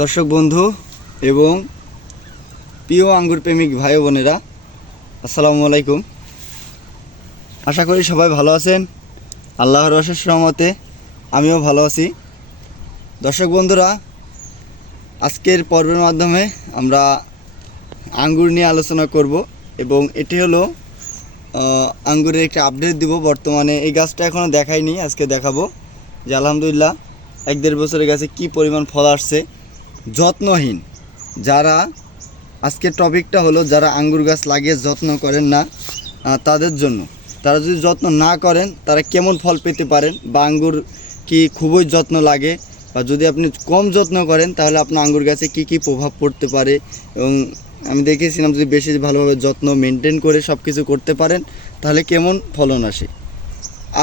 দর্শক বন্ধু এবং প্রিয় আঙ্গুর প্রেমিক ভাই বোনেরা, আসসালামু আলাইকুম। আশা করি সবাই ভালো আছেন। আল্লাহর অশেষ রহমতে আমিও ভালো আছি। দর্শক বন্ধুরা, আজকের পর্বের মাধ্যমে আমরা আঙ্গুর নিয়ে আলোচনা করব এবং এটি হলো আঙ্গুরের একটি আপডেট দিব। বর্তমানে এই গাছটা এখনও দেখাইনি, আজকে দেখাবো। যে আলহামদুলিল্লাহ, এক দেড় বছরের গাছে কি পরিমাণ ফল আসছে যত্নহীন। যারা আজকের টপিকটা হলো যারা আঙ্গুর গাছ লাগিয়ে যত্ন করেন না তাদের জন্য। তারা যদি যত্ন না করেন, তারা কেমন ফল পেতে পারেন? বা আঙ্গুর কি খুবই যত্ন লাগে? বা যদি আপনি কম যত্ন করেন, তাহলে আপনার আঙ্গুর গাছে কি কি প্রভাব পড়তে পারে? এবং আমি দেখেছিলাম যদি বেশি ভালোভাবে যত্ন মেনটেন করে সব কিছু করতে পারেন, তাহলে কেমন ফলন আসে?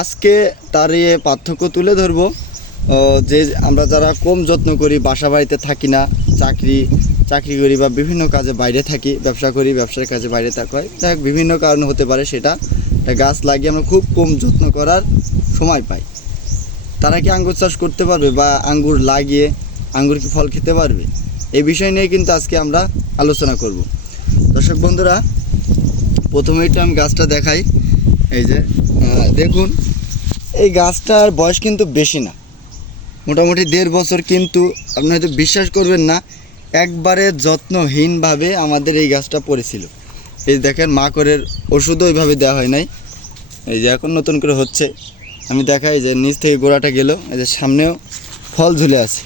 আজকে তার ইয়ে পার্থক্য তুলে ধরবো। যে আমরা যারা কম যত্ন করি, বাসা বাড়িতে থাকি না, চাকরি চাকরি করি বা বিভিন্ন কাজে বাইরে থাকি, ব্যবসা করি, ব্যবসার কাজে বাইরে থাকা, হয়, যাই বিভিন্ন কারণ হতে পারে সেটা। গাছ লাগিয়ে আমরা খুব কম যত্ন করার সময় পাই। তারা কি আঙ্গুর চাষ করতে পারবে বা আঙ্গুর লাগিয়ে আঙ্গুর কি ফল খেতে পারবে? এই বিষয় নিয়ে কিন্তু আজকে আমরা আলোচনা করব। দর্শক বন্ধুরা, প্রথমে আমি গাছটা দেখাই। এই যে দেখুন, এই গাছটার বয়স কিন্তু বেশি না। মোটামুটি দেড় বছর কিন্তু আপনি হয়তো বিশ্বাস করবেন না, একবারে যত্নহীনভাবে আমাদের এই গাছটা পড়েছিল। এই দেখেন মাকড়ের ওষুধও ওইভাবে দেওয়া হয় নাই। এই যে এখন নতুন করে হচ্ছে। আমি দেখাই যে নিচ থেকে গোড়াটা গেল, এই যে সামনেও ফল ঝুলে আছে।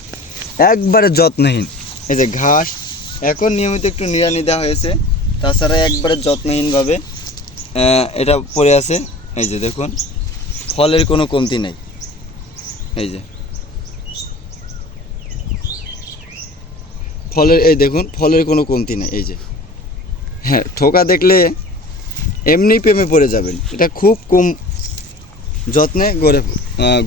একবারে যত্নহীন। এই যে ঘাস এখন নিয়মিত একটু নিড়ানি দেওয়া হয়েছে। তাছাড়া একবারে যত্নহীনভাবে এটা পড়ে আছে। এই যে দেখুন, ফলের কোনো কমতি নাই। এই যে। ফলের, এই দেখুন, ফলের কোনো কমতি নেই, এই যে। হ্যাঁ ঠোকা দেখলে এমনি প্রেমে পড়ে যাবেন। এটা খুব কম যত্নে গড়ে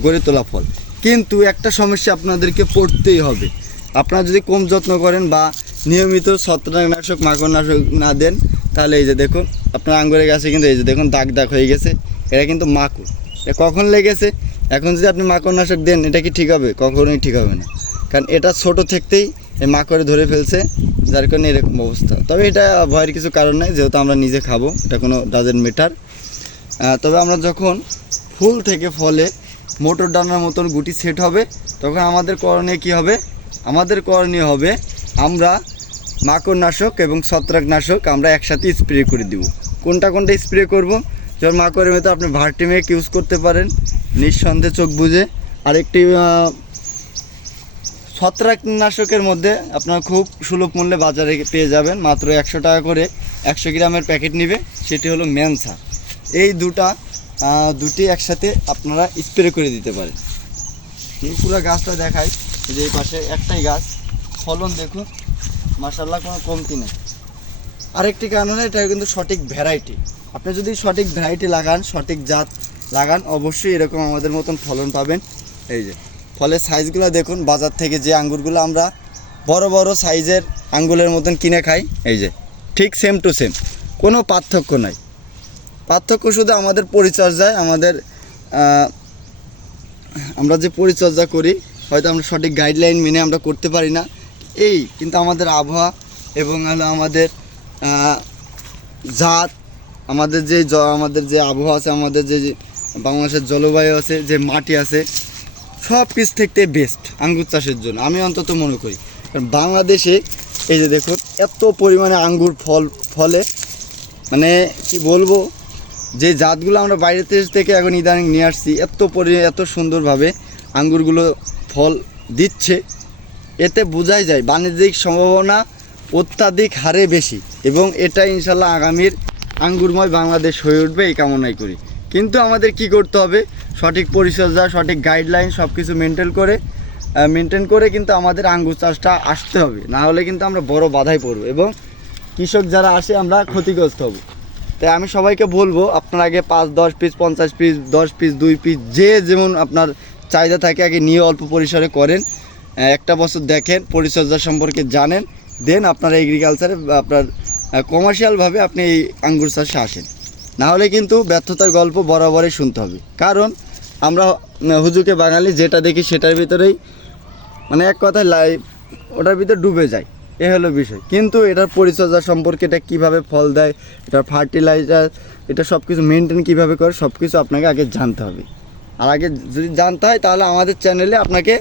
গড়ে তোলা ফল। কিন্তু একটা সমস্যা আপনাদেরকে পড়তেই হবে। আপনারা যদি কম যত্ন করেন বা নিয়মিত ছত্রাকনাশক, মাকড়নাশক না দেন, তাহলে এই যে দেখুন, আপনার আঙ্গুরের গাছে কিন্তু এই যে দেখুন, দাগ দাগ হয়ে গেছে। এটা কিন্তু মাকড়। এটা কখন লেগেছে? এখন যদি আপনি মাকড়নাশক দেন, এটা কি ঠিক হবে? কখনোই ঠিক হবে না। কারণ এটা ছোট থাকতেই এই মাকড়ে ধরে ফেলছে, যার কারণে এরকম অবস্থা। তবে এটা ভয়ের কিছু কারণ নাই, যেহেতু আমরা নিজে খাব, এটা কোনো ডাজেন্ট মেটার তবে আমরা যখন ফুল থেকে ফলে মোটর ডানার মতন গুটি সেট হবে, তখন আমাদের করণীয় কী হবে? আমাদের করণীয় হবে, আমরা মাকড়নাশক এবং ছত্রাকনাশক আমরা একসাথে স্প্রে করে দিব। কোনটা কোনটা স্প্রে করব? যেমন মাকড়ের মতো আপনি ভার্টিমেক ইউজ করতে পারেন, নিঃসন্দেহে চোখ বুঝে আরেকটি ছত্রাকনাশকের মধ্যে আপনার খুব সুলভ মূল্যে বাজারে পেয়ে যাবেন। মাত্র একশো টাকা করে একশো গ্রামের প্যাকেট নিবে, সেটি হলো ম্যানসা। এই দুটা দুটি একসাথে আপনারা স্প্রে করে দিতে পারেন। পুরো গাছটা দেখাই যে এই পাশে একটাই গাছ। ফলন দেখুন মাসাল্লাহ কোনো কমতি নেই। আরেকটি কারণ হলো, এটা কিন্তু সঠিক ভ্যারাইটি আপনি যদি সঠিক ভ্যারাইটি লাগান, সঠিক জাত লাগান, অবশ্যই এরকম আমাদের মতন ফলন পাবেন। এই যে ফলের সাইজগুলো দেখুন, বাজার থেকে যে আঙ্গুরগুলো আমরা বড় বড় সাইজের আঙ্গুলের মতন কিনে খাই, এই যে, ঠিক সেম টু সেম কোনো পার্থক্য নাই। পার্থক্য শুধু আমাদের পরিচর্যায়, আমাদের আমরা যে পরিচর্যা করি, হয়তো আমরা সঠিক গাইডলাইন মেনে আমরা করতে পারি না। এই, কিন্তু আমাদের আবহাওয়া এবং হলো আমাদের জাত, আমাদের যে আমাদের যে আবহাওয়া আছে, আমাদের যে যে বাংলাদেশের জলবায়ু আছে, যে মাটি আছে সব কিছু থেকে বেস্ট আঙ্গুর চাষের জন্য, আমি অন্তত মনে করি। কারণ বাংলাদেশে এই যে দেখুন, এত পরিমাণে আঙ্গুর ফল, ফলে মানে কি বলব, যে জাতগুলো আমরা বাইরে দেশ থেকে এখন ইদানিং নিয়ে আসছি, এত পরি, এত সুন্দরভাবে আঙ্গুরগুলো ফল দিচ্ছে। এতে বোঝাই যায় বাণিজ্যিক সম্ভাবনা অত্যাধিক হারে বেশি এবং এটা ইনশাল্লাহ আগামীর আঙ্গুরময় বাংলাদেশ হয়ে উঠবে এই কামনাই করি। কিন্তু আমাদের কি করতে হবে? সঠিক পরিচর্যা, সঠিক গাইডলাইন সব কিছু মেনটেন করে মেনটেন করে কিন্তু আমাদের আঙ্গুর চাষটা আসতে হবে। না হলে কিন্তু আমরা বড় বাধায় পড়ব এবং কৃষক যারা আসে আমরা ক্ষতিগ্রস্ত হব। তাই আমি সবাইকে বলব, আপনার আগে পাঁচ, দশ পিস পঞ্চাশ পিস দশ পিস দুই পিস যে যেমন আপনার চাহিদা থাকে আগে নিয়ে অল্প পরিসরে করেন। একটা বছর দেখেন, পরিচর্যা সম্পর্কে জানেন, দেন আপনার এগ্রিকালচারে আপনার কমার্শিয়ালভাবে আপনি এই আঙ্গুর চাষে আসেন। না হলে কিন্তু ব্যর্থতার গল্প বরাবরই শুনতে হবে। কারণ আমরা হুজুকে বাঙালি যেটা দেখি সেটার ভিতরেই মানে এক কথায় লাই, ওটার ভিতরে ডুবে যায়। এ হলো বিষয়। কিন্তু এটার পরিচর্যা সম্পর্কে এটা কীভাবে ফল দেয় এটার ফার্টিলাইজার, এটা সব কিছু মেনটেন কীভাবে করে সব কিছু আপনাকে আগে জানতে হবে। আর আগে যদি জানতে হয়, তাহলে আমাদের চ্যানেলে আপনাকে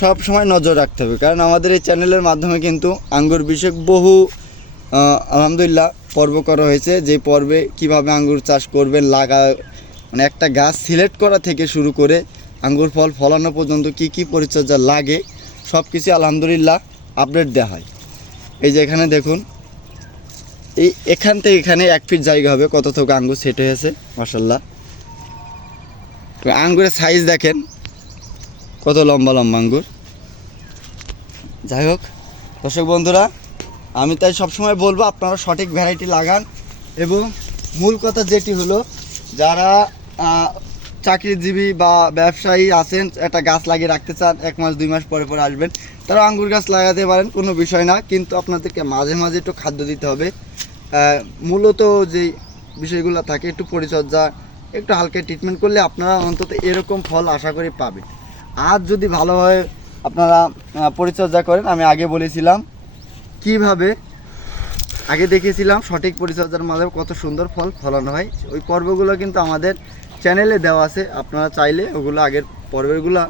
সব সময় নজর রাখতে হবে। কারণ আমাদের এই চ্যানেলের মাধ্যমে কিন্তু আঙ্গুর বিষয়ক বহু আলহামদুলিল্লাহ, পর্ব করা হয়েছে। যে পর্বে কীভাবে আঙ্গুর চাষ করবেন, লাগা মানে একটা গাছ সিলেক্ট করা থেকে শুরু করে আঙ্গুর ফল ফলানো পর্যন্ত কি কি পরিচর্যা লাগে সব কিছু আলহামদুলিল্লাহ আপডেট দেওয়া হয়। এই যে এখানে দেখুন, এই এখান থেকে এখানে এক ফিট জায়গা হবে, কত থেকে আঙ্গুর সেট হয়েছে মাসাল্লাহ আঙ্গুরের সাইজ দেখেন, কত লম্বা লম্বা আঙ্গুর। যাই হোক, দর্শক বন্ধুরা আমি তাই সবসময় বলব, আপনারা সঠিক ভ্যারাইটি লাগান এবং মূল কথা যেটি হলো, যারা চাকরিজীবী বা ব্যবসায়ী আছেন, একটা গাছ লাগিয়ে রাখতে চান, এক মাস, দুই মাস পরে পরে আসবেন, তারা আঙ্গুর গাছ লাগাতে পারেন, কোনো বিষয় না, কিন্তু আপনাদেরকে মাঝে মাঝে একটু খাদ্য দিতে হবে। মূলত যেই বিষয়গুলো থাকে, একটু পরিচর্যা, একটু হালকা ট্রিটমেন্ট করলে আপনারা অন্তত এরকম ফল আশা করি পাবেন। আর যদি ভালোভাবে আপনারা পরিচর্যা করেন, আমি আগে বলেছিলাম কীভাবে? আগে দেখেছিলাম সঠিক পরিচর্যার মাধ্যমে কত সুন্দর ফল ফলানো হয়। ওই পর্বগুলো কিন্তু আমাদের চ্যানেলে দেওয়া আছে। আপনারা চাইলে ওগুলো আগের পর্বেরগুলো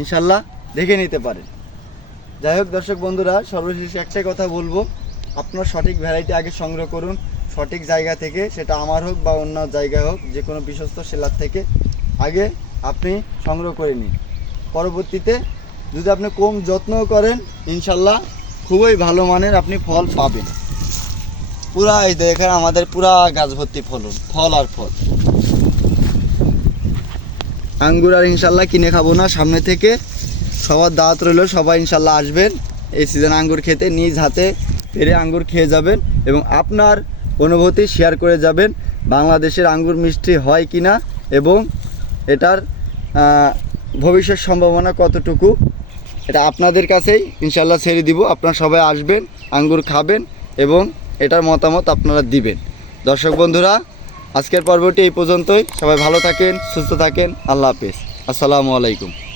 ইনশাল্লাহ দেখে নিতে পারেন। যাই হোক দর্শক বন্ধুরা, সর্বশেষে একটাই কথা বলব। আপনার সঠিক ভ্যারাইটি আগে সংগ্রহ করুন। সঠিক জায়গা থেকে, সেটা আমার হোক বা অন্য জায়গায় হোক যে কোনো বিশ্বস্ত সেলার থেকে আগে আপনি সংগ্রহ করে নিন। পরবর্তীতে যদি আপনি কম যত্ন করেন, ইনশাল্লাহ খুবই ভালো মানের আপনি ফল পাবেন। পুরা এই দেখেন আমাদের পুরা গাছ ভর্তি ফলন, ফল আর ফল। আঙ্গুর আর ইনশাল্লাহ কিনে খাব না, সামনে থেকে সবার দাওয়াত রইল, সবাই ইনশাল্লাহ আসবেন। এই সিজন আঙ্গুর খেতে, নিজ হাতে পেরে আঙ্গুর খেয়ে যাবেন এবং আপনার অনুভূতি শেয়ার করে যাবেন, বাংলাদেশের আঙ্গুর মিষ্টি হয় কি না এবং এটার ভবিষ্যৎ সম্ভাবনা কতটুকু। এটা আপনাদের কাছেই ইনশাল্লাহ ছেড়ে দিব। আপনারা সবাই আসবেন, আঙ্গুর খাবেন এবং এটার মতামত আপনারা দিবেন। দর্শক বন্ধুরা, আজকের পর্বটি এই পর্যন্তই। সবাই ভালো থাকেন, সুস্থ থাকেন। আল্লাহ হাফেজ। আসসালামু আলাইকুম।